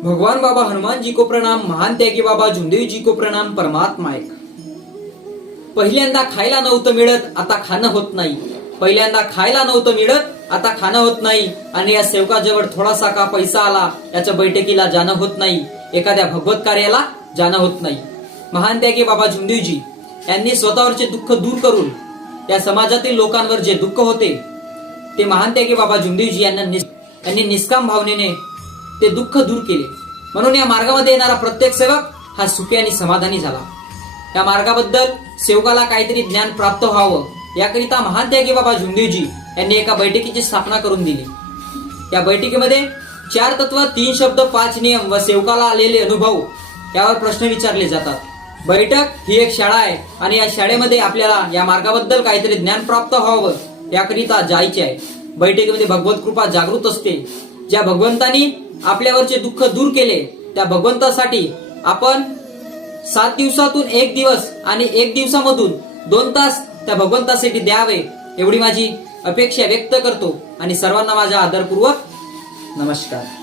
भगवान बाबा हनुमान जी को प्रणाम, महान त्यागी बाबा झुंदेव जी को प्रणाम, परमात्मा एक। पहिल्यांदा खायला नव्हतं मिळत, आता खाणं होत नाही। पहिल्यांदा खायला नव्हतं मिळत, आता खाणं होत नाही। आणि या सेवकाजवळ थोडासा का पैसा आला, याच्या बैठकीला जाणं होत नाही, एखाद्या भगवत कार्याला जाणं होत नाही। महान त्यागी बाबा झुंदेवजी यांनी स्वतःवरचे दुःख दूर करून या समाजातील लोकांवर जे दुःख होते ते महान त्यागी बाबा झुंदेवजी यांनी निष्काम भावनेने ते दुःख दूर केले। म्हणून या मार्गामध्ये येणारा प्रत्येक सेवक हा सुखी आणि समाधानी झाला। या मार्गाबद्दल सेवकाला काहीतरी ज्ञान प्राप्त व्हावं याकरिता महान त्यागी बाबा झुंदेवजी यांनी एका बैठकीची स्थापना करून दिली। या बैठकीमध्ये 4 तत्व, 3 शब्द, 5 नियम व सेवकाला आलेले अनुभव यावर प्रश्न विचारले जातात। बैठक ही एक शाळा आहे आणि या शाळेमध्ये आपल्याला या मार्गाबद्दल काहीतरी ज्ञान प्राप्त व्हावं याकरिता जायचे आहे। बैठकीमध्ये भगवत कृपा जागृत असते। ज्या भगवंतानी आपल्यावरचे दुःख दूर केले त्या भगवंतासाठी आपण 7 दिवसातून 1 दिवस आणि 1 दिवसामधून 2 तास त्या भगवंतासाठी द्यावे एवढी माझी अपेक्षा व्यक्त करतो आणि सर्वांना माझा आदरपूर्वक नमस्कार।